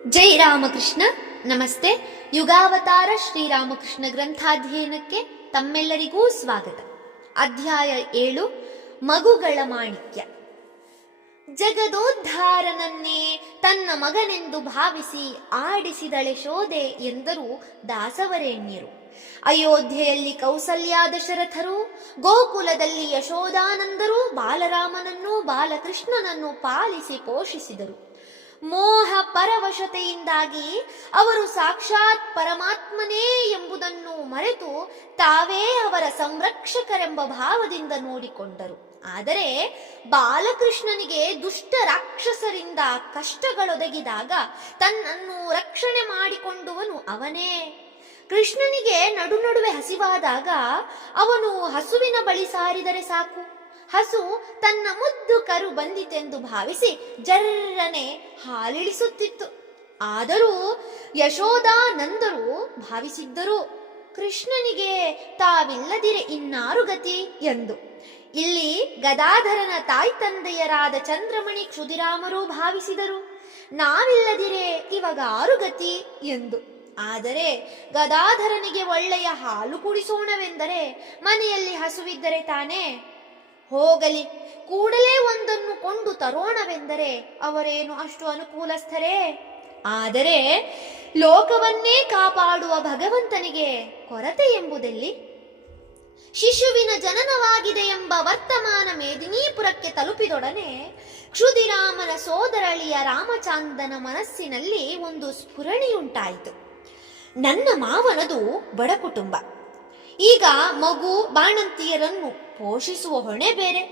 ಜೈ ರಾಮಕೃಷ್ಣ. ನಮಸ್ತೆ. ಯುಗಾವತಾರ ಶ್ರೀರಾಮಕೃಷ್ಣ ಗ್ರಂಥಾಧ್ಯಯನಕ್ಕೆ ತಮ್ಮೆಲ್ಲರಿಗೂ ಸ್ವಾಗತ. ಅಧ್ಯಾಯ 7, ಮಗುಗಳ ಮಾಣಿಕ್ಯ. ಜಗದೋದ್ಧಾರನನ್ನೇ ತನ್ನ ಮಗನೆಂದು ಭಾವಿಸಿ ಆಡಿಸಿದಳೆ ಶೋಧೆ ಎಂದರು ದಾಸವರೇಣ್ಯರು. ಅಯೋಧ್ಯೆಯಲ್ಲಿ ಕೌಸಲ್ಯ ದಶರಥರು, ಗೋಕುಲದಲ್ಲಿ ಯಶೋದಾನಂದರು ಬಾಲರಾಮನನ್ನು ಬಾಲಕೃಷ್ಣನನ್ನು ಪಾಲಿಸಿ ಪೋಷಿಸಿದರು. ಮೋಹ ಪರವಶತೆಯಿಂದಾಗಿ ಅವರು ಸಾಕ್ಷಾತ್ ಪರಮಾತ್ಮನೇ ಎಂಬುದನ್ನು ಮರೆತು ತಾವೇ ಅವರ ಸಂರಕ್ಷಕರೆಂಬ ಭಾವದಿಂದ ನೋಡಿಕೊಂಡರು. ಆದರೆ ಬಾಲಕೃಷ್ಣನಿಗೆ ದುಷ್ಟ ರಾಕ್ಷಸರಿಂದ ಕಷ್ಟಗಳೊದಗಿದಾಗ ತನ್ನನ್ನು ರಕ್ಷಣೆ ಮಾಡಿಕೊಂಡುವನು ಅವನೇ. ಕೃಷ್ಣನಿಗೆ ನಡುವೆ ಹಸಿವಾದಾಗ ಅವನು ಹಸುವಿನ ಬಳಿ ಸಾರಿದರೆ ಸಾಕು, ಹಸು ತನ್ನ ಮುದ್ದು ಕರು ಬಂದಿತೆಂದು ಭಾವಿಸಿ ಜರ್ರನೆ ಹಾಲಿಳಿಸುತ್ತಿತ್ತು. ಆದರೂ ಯಶೋದಾನಂದರು ಭಾವಿಸಿದ್ದರು, ಕೃಷ್ಣನಿಗೆ ತಾವಿಲ್ಲದಿರೆ ಇನ್ನಾರು ಗತಿ ಎಂದು. ಇಲ್ಲಿ ಗದಾಧರನ ತಾಯಿ ತಂದೆಯರಾದ ಚಂದ್ರಮಣಿ ಕ್ಷುದಿರಾಮರು ಭಾವಿಸಿದರು, ನಾವಿಲ್ಲದಿರೆ ಇವಾಗ ಆರು ಗತಿ ಎಂದು. ಆದರೆ ಗದಾಧರನಿಗೆ ಒಳ್ಳೆಯ ಹಾಲು ಕುಡಿಸೋಣವೆಂದರೆ ಮನೆಯಲ್ಲಿ ಹಸುವಿದ್ದರೆ ತಾನೇ, ಹೋಗಲಿ ಕೂಡಲೇ ಒಂದನ್ನು ಕೊಂಡು ತರೋಣವೆಂದರೆ ಅವರೇನು ಅಷ್ಟು ಅನುಕೂಲಸ್ಥರೇ? ಆದರೆ ಲೋಕವನ್ನೇ ಕಾಪಾಡುವ ಭಗವಂತನಿಗೆ ಕೊರತೆ ಎಂಬುದೆಲ್ಲಿ? ಶಿಶುವಿನ ಜನನವಾಗಿದೆ ಎಂಬ ವರ್ತಮಾನ ಮೇದಿನೀಪುರಕ್ಕೆ ತಲುಪಿದೊಡನೆ ಕ್ಷುದಿರಾಮನ ಸೋದರಳಿಯ ರಾಮಚಾಂದನ ಮನಸ್ಸಿನಲ್ಲಿ ಒಂದು ಸ್ಫುರಣಿಯುಂಟಾಯಿತು. ನನ್ನ ಮಾವನದು ಬಡ ಕುಟುಂಬ, ಈಗ ಮಗು ಬಾಣಂತಿಯರನ್ನು ಪೋಷಿಸುವ ಹೊಣೆ ಬೇರೆ.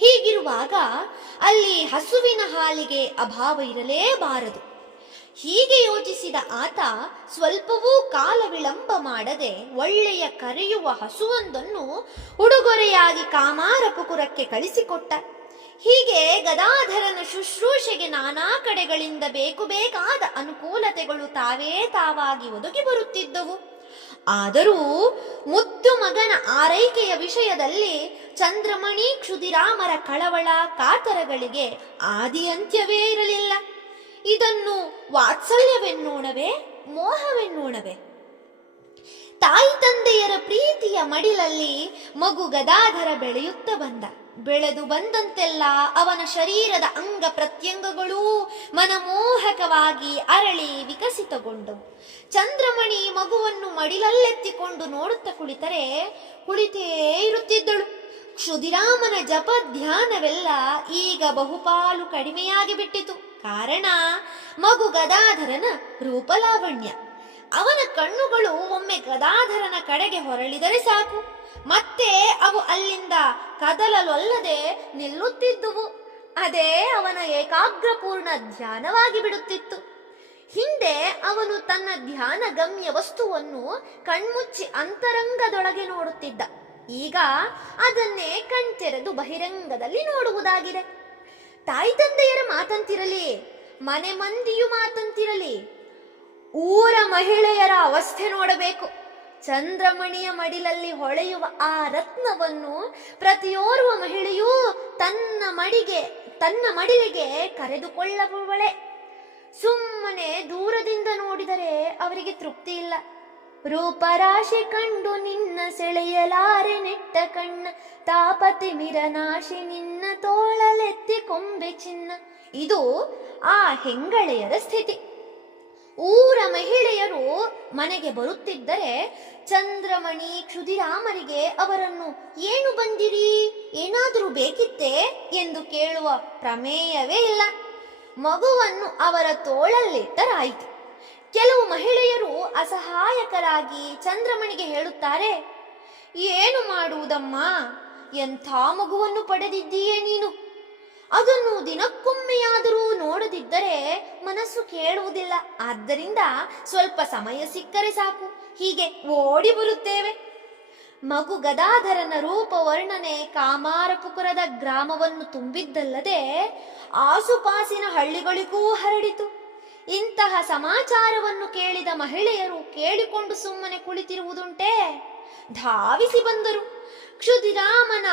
ಹೀಗಿರುವಾಗ ಅಲ್ಲಿ ಹಸುವಿನ ಹಾಲಿಗೆ ಅಭಾವ ಇರಲೇಬಾರದು. ಹೀಗೆ ಯೋಚಿಸಿದ ಆತ ಸ್ವಲ್ಪವೂ ಕಾಲ ವಿಳಂಬ ಮಾಡದೆ ಒಳ್ಳೆಯ ಕರೆಯುವ ಹಸುವೊಂದನ್ನು ಉಡುಗೊರೆಯಾಗಿ ಕಾಮಾರಪುರಕ್ಕೆ ಕಳಿಸಿಕೊಟ್ಟ. ಹೀಗೆ ಗದಾಧರನ ಶುಶ್ರೂಷೆಗೆ ನಾನಾ ಕಡೆಗಳಿಂದ ಬೇಕಾದ ಅನುಕೂಲತೆಗಳು ತಾವಾಗಿ ಒದಗಿ ಬರುತ್ತಿದ್ದವು. ಆದರೂ ಮುದ್ದು ಮಗನ ಆರೈಕೆಯ ವಿಷಯದಲ್ಲಿ ಚಂದ್ರಮಣಿ ಕ್ಷುದಿರಾಮರ ಕಳವಳ ಕಾತರಗಳಿಗೆ ಆದಿ ಅಂತ್ಯವೇ ಇರಲಿಲ್ಲ. ಇದನ್ನು ವಾತ್ಸಲ್ಯವೆನ್ನೋಣವೇ, ಮೋಹವೆನ್ನೋಣವೇ? ತಾಯಿ ತಂದೆಯರ ಪ್ರೀತಿಯ ಮಡಿಲಲ್ಲಿ ಮಗು ಗದಾಧರ ಬೆಳೆಯುತ್ತ ಬಂದ. ಬೆಳೆದು ಬಂದಂತೆಲ್ಲ ಅವನ ಶರೀರದ ಅಂಗ ಪ್ರತ್ಯಂಗಗಳೂ ಮನಮೋಹಕವಾಗಿ ಅರಳಿ ವಿಕಸಿತಗೊಂಡವು. ಚಂದ್ರಮಣಿ ಮಗುವನ್ನು ಮಡಿಲಲ್ಲೆತ್ತಿಕೊಂಡು ನೋಡುತ್ತಾ ಕುಳಿತೇ ಇರುತ್ತಿದ್ದಳು. ಕ್ಷುದಿರಾಮನ ಜಪ ಧ್ಯಾನವೆಲ್ಲ ಈಗ ಬಹುಪಾಲು ಕಡಿಮೆಯಾಗಿ ಬಿಟ್ಟಿತು. ಕಾರಣ ಮಗು ಗದಾಧರನ ರೂಪಲಾವಣ್ಯ. ಅವನ ಕಣ್ಣುಗಳು ಒಮ್ಮೆ ಗದಾಧರನ ಕಡೆಗೆ ಹೊರಳಿದರೆ ಸಾಕು, ಮತ್ತೆ ಅವು ಅಲ್ಲಿಂದ ಕದಲಲೊಲ್ಲದೆ ನಿಲ್ಲುತ್ತಿದ್ದುವು. ಅದೇ ಅವನ ಏಕಾಗ್ರಪೂರ್ಣ ಧ್ಯಾನವಾಗಿ ಬಿಡುತ್ತಿತ್ತು. ಹಿಂದೆ ಅವನು ತನ್ನ ಧ್ಯಾನ ಗಮ್ಯ ವಸ್ತುವನ್ನು ಕಣ್ಮುಚ್ಚಿ ಅಂತರಂಗದೊಳಗೆ ನೋಡುತ್ತಿದ್ದ. ಈಗ ಅದನ್ನೇ ಕಣ್ತೆರೆದು ಬಹಿರಂಗದಲ್ಲಿ ನೋಡುವುದಾಗಿದೆ. ತಾಯಿ ತಂದೆಯರ ಮಾತಂತಿರಲಿ, ಮನೆ ಮಂದಿಯು ಮಾತಂತಿರಲಿ, ಊರ ಮಹಿಳೆಯರ ಅವಸ್ಥೆ ನೋಡಬೇಕು. ಚಂದ್ರಮಣಿಯ ಮಡಿಲಲ್ಲಿ ಹೊಳೆಯುವ ಆ ರತ್ನವನ್ನು ಪ್ರತಿಯೋರ್ವ ಮಹಿಳೆಯೂ ತನ್ನ ಮಡಿಲಿಗೆ ಕರೆದುಕೊಳ್ಳುವಳೆ. ಸುಮ್ಮನೆ ದೂರದಿಂದ ನೋಡಿದರೆ ಅವರಿಗೆ ತೃಪ್ತಿ ಇಲ್ಲ. ರೂಪರಾಶಿ ಕಂಡು ನಿನ್ನ ಸೆಳೆಯಲಾರೆ ನೆಟ್ಟ ಕಣ್ಣ, ತಾಪತಿ ಮಿರನಾಶಿ ನಿನ್ನ ತೋಳಲೆತ್ತಿ ಕೊಂಬೆ ಚಿನ್ನ. ಇದು ಆ ಹೆಂಗಳೆಯರ ಸ್ಥಿತಿ. ಊರ ಮಹಿಳೆಯರು ಮನೆಗೆ ಬರುತ್ತಿದ್ದರೆ ಚಂದ್ರಮಣಿ ಕ್ಷುದಿರಾಮರಿಗೆ ಅವರನ್ನು ಏನು ಬಂದಿರಿ, ಏನಾದರೂ ಬೇಕಿತ್ತೇ ಎಂದು ಕೇಳುವ ಪ್ರಮೇಯವೇ ಇಲ್ಲ. ಮಗುವನ್ನು ಅವರ ತೋಳಲ್ಲಿಟ್ಟರಾಯಿತು. ಕೆಲವು ಮಹಿಳೆಯರು ಅಸಹಾಯಕರಾಗಿ ಚಂದ್ರಮಣಿಗೆ ಹೇಳುತ್ತಾರೆ, ಏನು ಮಾಡುವುದಮ್ಮ, ಎಂಥ ಮಗುವನ್ನು ಪಡೆದಿದ್ದೀಯೇ ನೀನು. ಅದನ್ನು ದಿನಕ್ಕೊಮ್ಮೆಯಾದರೂ ನೋಡದಿದ್ದರೆ ಮನಸ್ಸು ಕೇಳುವುದಿಲ್ಲ. ಆದ್ದರಿಂದ ಸ್ವಲ್ಪ ಸಮಯ ಸಿಕ್ಕರೆ ಸಾಕು, ಹೀಗೆ ಓಡಿ ಬರುತ್ತೇವೆ. ಮಗು ಗದಾಧರನ ರೂಪ ವರ್ಣನೆ ಕಾಮಾರಪುರದ ಗ್ರಾಮವನ್ನು ತುಂಬಿದ್ದಲ್ಲದೆ ಆಸುಪಾಸಿನ ಹಳ್ಳಿಗಳಿಗೂ ಹರಡಿತು. ಇಂತಹ ಸಮಾಚಾರವನ್ನು ಕೇಳಿದ ಮಹಿಳೆಯರು ಕೇಳಿಕೊಂಡು ಸುಮ್ಮನೆ ಕುಳಿತಿರುವುದುಂಟೇ? ಧಾವಿಸಿ ಬಂದರು. ಕ್ಷುದಿರಾಮನ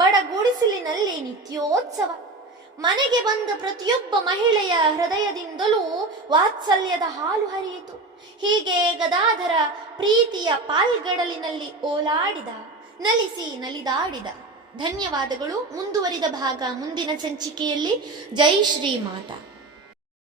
ಬಡಗುಡಿಸಲಿನಲ್ಲಿ ನಿತ್ಯೋತ್ಸವ. ಮನೆಗೆ ಬಂದ ಪ್ರತಿಯೊಬ್ಬ ಮಹಿಳೆಯ ಹೃದಯದಿಂದಲೂ ವಾತ್ಸಲ್ಯದ ಹಾಲು ಹರಿಯಿತು. ಹೀಗೆ ಗದಾಧರ ಪ್ರೀತಿಯ ಪಾಲ್ಗಡಲಿನಲ್ಲಿ ಓಲಾಡಿದ, ನಲಿಸಿ ನಲಿದಾಡಿದ. ಧನ್ಯವಾದಗಳು. ಮುಂದುವರಿದ ಭಾಗ ಮುಂದಿನ ಸಂಚಿಕೆಯಲ್ಲಿ. ಜೈ ಶ್ರೀ ಮಾತಾ.